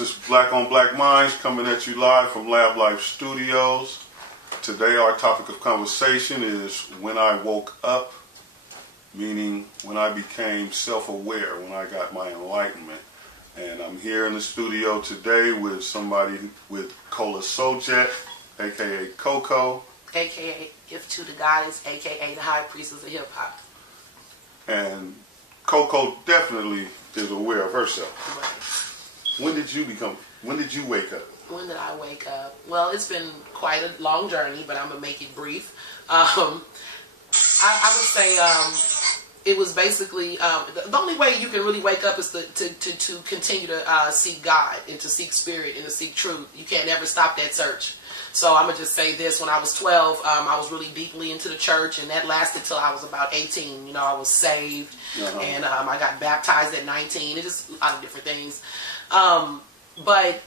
This is Blakk on Blakk Mindz coming at you live from Lab Life Studios. Today our topic of conversation is when I woke up, meaning when I became self-aware, when I got my enlightenment. And I'm here in the studio today with somebody with Cola Sojet, aka Coco. AKA If to the Goddess, AKA the High Priestess of Hip Hop. And Coco definitely is aware of herself. Right. When did you wake up? When did I wake up? Well, it's been quite a long journey, but I'm going to make it brief. I would say it was basically, the only way you can really wake up is to continue to seek God and to seek spirit and to seek truth. You can't ever stop that search. So I'm going to just say this. When I was 12, I was really deeply into the church, and that lasted till I was about 18. You know, I was saved, and I got baptized at 19. It just a lot of different things. But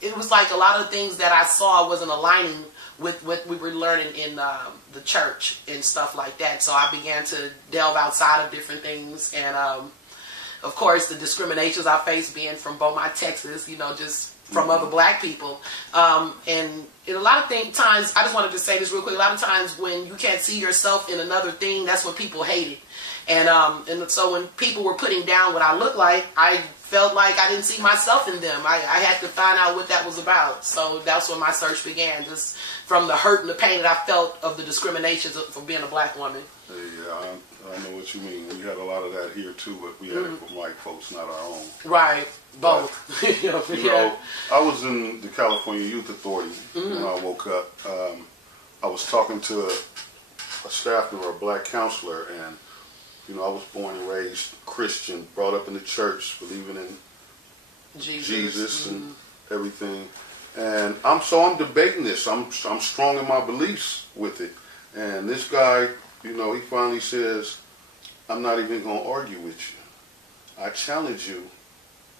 it was like a lot of things that I saw wasn't aligning with what we were learning in the church and stuff like that. So I began to delve outside of different things. And, of course, the discriminations I faced being from Beaumont, Texas, you know, just from other black people. And a lot of times, I just wanted to say this real quick, a lot of times when you can't see yourself in another thing, that's when people hate it. And so when people were putting down what I looked like, I felt like I didn't see myself in them. I had to find out what that was about. So that's when my search began, just from the hurt and the pain that I felt of the discriminations for being a black woman. Yeah, I know what you mean. We had a lot of that here too, but we had it from white folks, not our own. Right, both. You know, I was in the California Youth Authority when I woke up. I was talking to a staff member, a black counselor, and you know, I was born and raised Christian, brought up in the church, believing in Jesus and everything. And I'm debating this. I'm strong in my beliefs with it. And this guy, you know, he finally says, I'm not even going to argue with you. I challenge you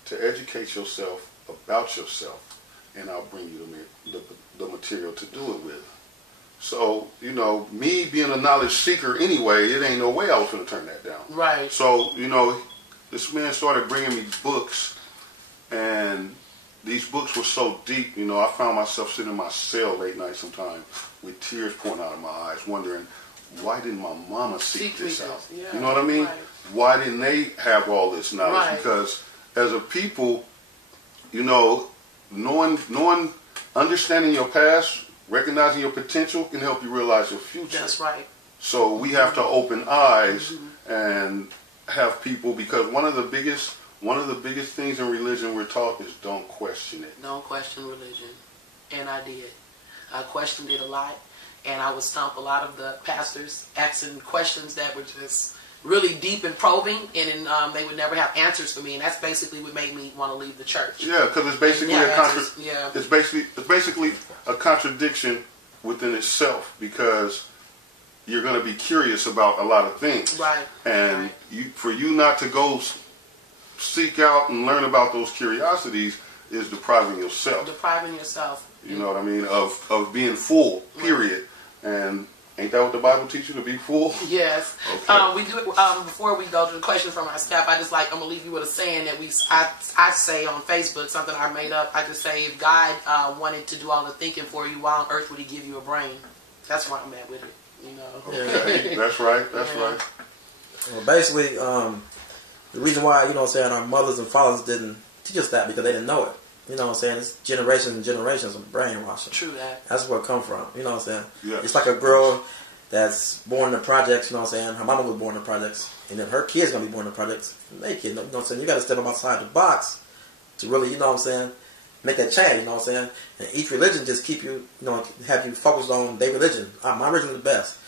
to educate yourself about yourself, and I'll bring you the material to do it with. So, you know, me being a knowledge seeker anyway, it ain't no way I was going to turn that down. Right. So, you know, this man started bringing me books, and these books were so deep, you know, I found myself sitting in my cell late night sometime with tears pouring out of my eyes, wondering, why didn't my mama seek this out? Yeah, you know what I mean? Right. Why didn't they have all this knowledge? Right. Because as a people, you know, understanding your past, recognizing your potential can help you realize your future. That's right. So we have to open eyes and have people, because one of the biggest things in religion we're taught is don't question it. Don't question religion. And I did. I questioned it a lot, and I would stump a lot of the pastors asking questions that were just really deep and probing, and they would never have answers for me, and that's basically what made me want to leave the church. Yeah, because it's basically it's basically a contradiction within itself, because you're going to be curious about a lot of things, right? And for you not to go seek out and learn about those curiosities is depriving yourself. Depriving yourself. You know what I mean? Of being full. Period. Right. And ain't that what the Bible teaches you, to be full? Yes. Okay. We do it, before we go to the question from our staff, I'm going to leave you with a saying that I say on Facebook, something I made up. I just say, if God wanted to do all the thinking for you, why on earth would he give you a brain? That's where I'm at with it, you know. Okay. That's right. That's right. Well, basically, the reason why, you know what I'm saying, our mothers and fathers didn't teach us that, because they didn't know it. You know what I'm saying? It's generations and generations of brainwashing. True that. That's where it come from. You know what I'm saying? Yeah. It's like a girl that's born in the projects, you know what I'm saying? Her mama was born in the projects, and then her kid's going to be born in the projects. Naked, you know what I'm saying? You got to step up outside the box to really, you know what I'm saying, make that change, you know what I'm saying? And each religion just keep you, you know, have you focused on their religion. My religion is the best.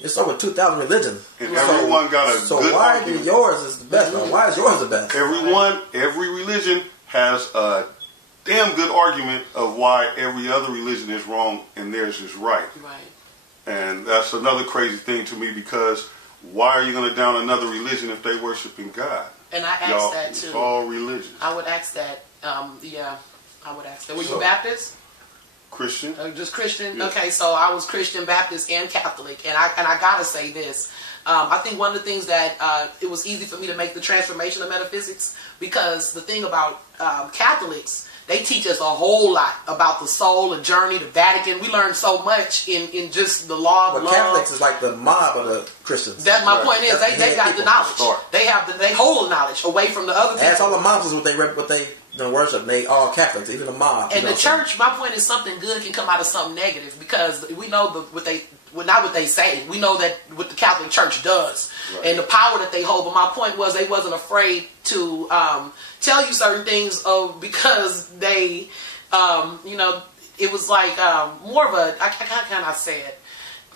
It's over 2,000 religions. And everyone got a so good why argument. yours is the best? Why is yours the best? Every religion has a damn good argument of why every other religion is wrong and theirs is right. Right. And that's another crazy thing to me, because why are you going to down another religion if they worshiping God? And I asked that too. It's all religions. I would ask that. Yeah, I would ask that. Were you Baptist? Christian. Just Christian? Yeah. Okay, so I was Christian, Baptist, and Catholic. And I gotta say this. I think one of the things that it was easy for me to make the transformation of metaphysics, because the thing about Catholics They teach us a whole lot about the soul, the journey, the Vatican. We learn so much in just the law of love. Catholics is like the mob of the Christians. That's my point. Is they got the knowledge. They hold the knowledge away from the other people. That's all the mobs is what they worship. They all Catholics, even the mob. And the church. My point is something good can come out of something negative, because we know not what they say. We know that what the Catholic Church does, and the power that they hold. But my point was, they wasn't afraid to tell you certain things because they, it was like more of a, how can I say it?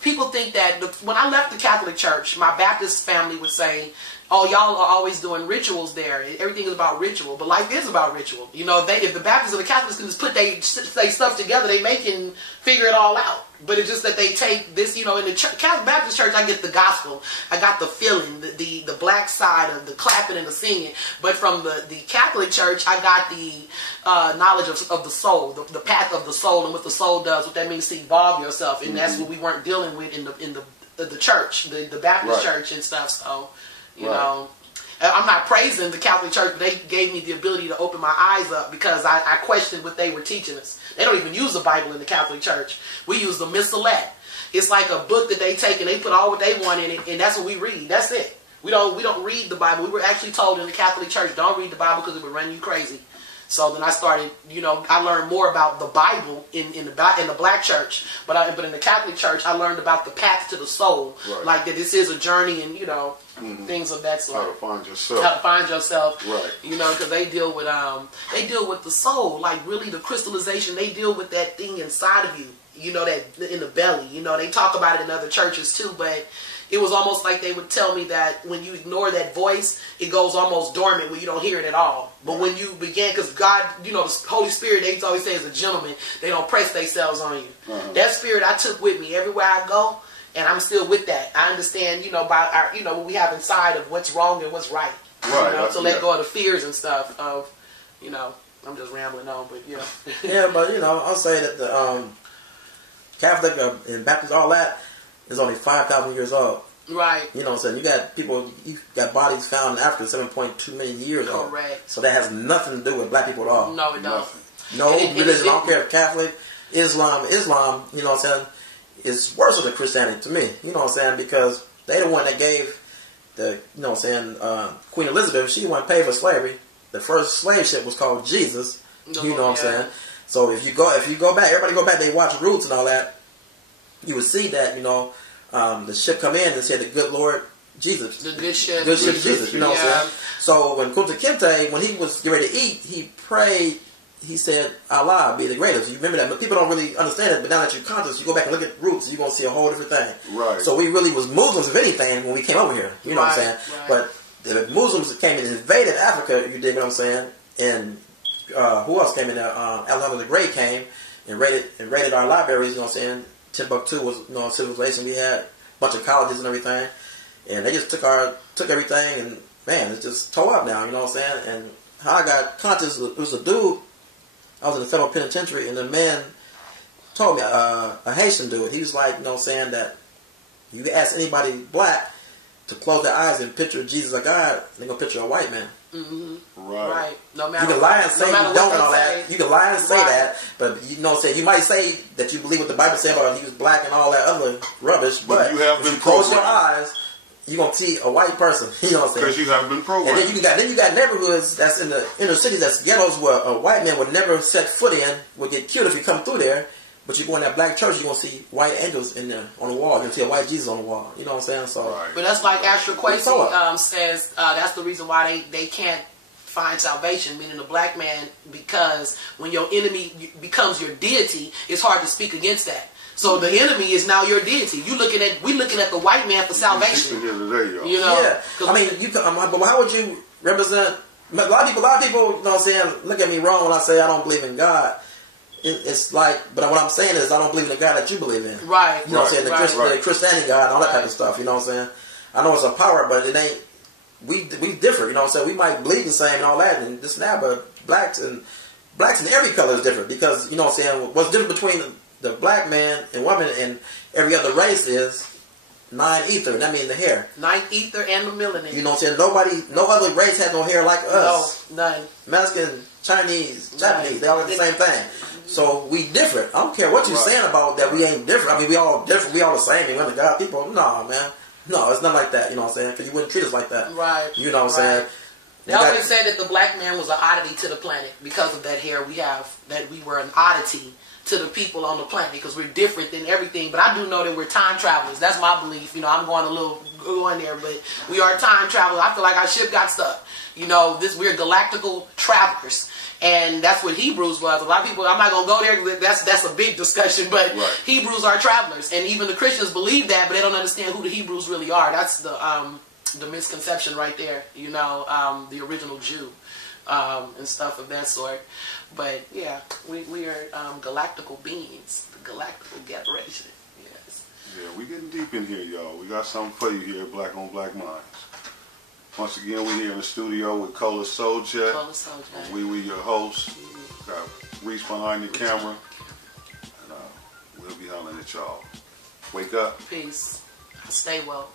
People think that when I left the Catholic Church, my Baptist family would say, oh, y'all are always doing rituals there. Everything is about ritual. But life is about ritual. If the Baptists and the Catholics can just put their stuff together, they can figure it all out. But it's just that they take this, in the Catholic Baptist church, I get the gospel. I got the feeling, the black side of the clapping and the singing. But from the Catholic church, I got the knowledge of the soul, the path of the soul, and what the soul does, what that means to evolve yourself. And that's what we weren't dealing with in the church, the Baptist church and stuff. So, you know, I'm not praising the Catholic Church, but they gave me the ability to open my eyes up, because I questioned what they were teaching us. They don't even use the Bible in the Catholic Church. We use the Missalette. It's like a book that they take and they put all what they want in it, and that's what we read. That's it. We don't read the Bible. We were actually told in the Catholic Church, don't read the Bible because it would run you crazy. So then I started, I learned more about the Bible in the black church, but in the Catholic church, I learned about the path to the soul, like that this is a journey, and things of that sort. How to find yourself. How to find yourself, right? Because they deal with the soul, like really the crystallization. They deal with that thing inside of you, that in the belly. They talk about it in other churches too, but it was almost like they would tell me that when you ignore that voice, it goes almost dormant where you don't hear it at all. But when you begin, because God, the Holy Spirit, they always say is a gentleman. They don't press themselves on you. That spirit I took with me everywhere I go, and I'm still with that. I understand, by our, what we have inside of what's wrong and what's right. Right. To let go of the fears and stuff of, I'm just rambling on, but yeah. Yeah, but I'll say that the Catholic and Baptist, all that, is only 5,000 years old. Right. You got bodies found in Africa 7.2 million years old. Correct. So that has nothing to do with black people at all. No, it don't. No religion. I don't care if Catholic, Islam, is worse than Christianity to me. Because they the one that gave the, Queen Elizabeth, she wasn't paid for slavery. The first slave ship was called Jesus. What I'm saying? So if you go back, everybody go back, they watch Roots and all that, you would see that, the ship come in and said the good Lord Jesus. The good ship. Good ship Jesus, what I'm saying? So when Kunta Kinte, when he was getting ready to eat, he prayed, he said, Allah be the greatest. You remember that, but people don't really understand it, but now that you're conscious, you go back and look at Roots, you're going to see a whole different thing. Right. So we really was Muslims, if anything, when we came over here. You know what I'm saying? Right. But the Muslims came and invaded Africa, you dig what I'm saying? And who else came in there? Alexander the Great came and raided our libraries, you know what I'm saying? Timbuktu was, a civilization. We had a bunch of colleges and everything, and they just took everything, and man, it's just tore up now. You know what I'm saying? And how I got conscious, it was a dude. I was in the federal penitentiary, and the man told me, a Haitian dude. He was like, that you ask anybody black to close their eyes and picture Jesus or God, they're gonna picture a white man. Mm-hmm. Right. No matter, you can lie and say you don't and all that. You can lie and say that, but you might say that you believe what the Bible said about he was black and all that other rubbish. But you have if been you close programmed. your eyes, you're gonna see a white person. You know what I'm saying? Because you have been programmed. And then you got neighborhoods that's in the inner cities, that's ghettos where a white man would never set foot in, would get killed if you come through there. But you go in that black church, you're going to see white angels in there on the wall. You're going to see a white Jesus on the wall. You know what I'm saying? So, but that's like Asher Kwesi says, that's the reason why they can't find salvation, meaning the black man, because when your enemy becomes your deity, it's hard to speak against that. So the enemy is now your deity. We looking at the white man for salvation. Yeah. I mean, but how would you represent? A lot of people, you know what I'm saying, look at me wrong when I say I don't believe in God. It's like, but what I'm saying is I don't believe in the God that you believe in. Right. You know what I'm saying? The Christianity God and all that type of stuff. You know what I'm saying? I know it's a power, but it ain't. We differ. You know what I'm saying? We might bleed the same and all that and this and that, but blacks in every color is different because you know what I'm saying. What's different between the black man and woman and every other race is 9 ether. That means the hair. 9 ether and the melanin. You know what I'm saying? No other race has no hair like us. No, none. Mexican Chinese, Japanese. They all got the same thing. So we different. I don't care what you're saying about that. We ain't different. I mean, we all different. We all the same. And when the God people, no, man, no, it's not like that. You know what I'm saying? Because you wouldn't treat us like that. Right. You know what I'm saying? They always said that the black man was an oddity to the planet because of that hair we have. That we were an oddity to the people on the planet because we're different than everything. But I do know that we're time travelers. That's my belief. You know, I'm going a little going there, but we are time travelers. I feel like our ship got stuck. You know, we're galactical travelers. And that's what Hebrews was. A lot of people, I'm not going to go there because that's a big discussion, but Hebrews are travelers. And even the Christians believe that, but they don't understand who the Hebrews really are. That's the misconception right there, you know, the original Jew and stuff of that sort. But yeah, we are galactical beings, the galactical generation. Yes. Yeah, we getting deep in here, y'all. We got something for you here, Blakk on Blakk Mindz. Once again, we're here in the studio with Cola Soldier. Cola Soldier. We your host. Got Reese behind the camera. And we'll be hollering at y'all. Wake up. Peace. Stay well.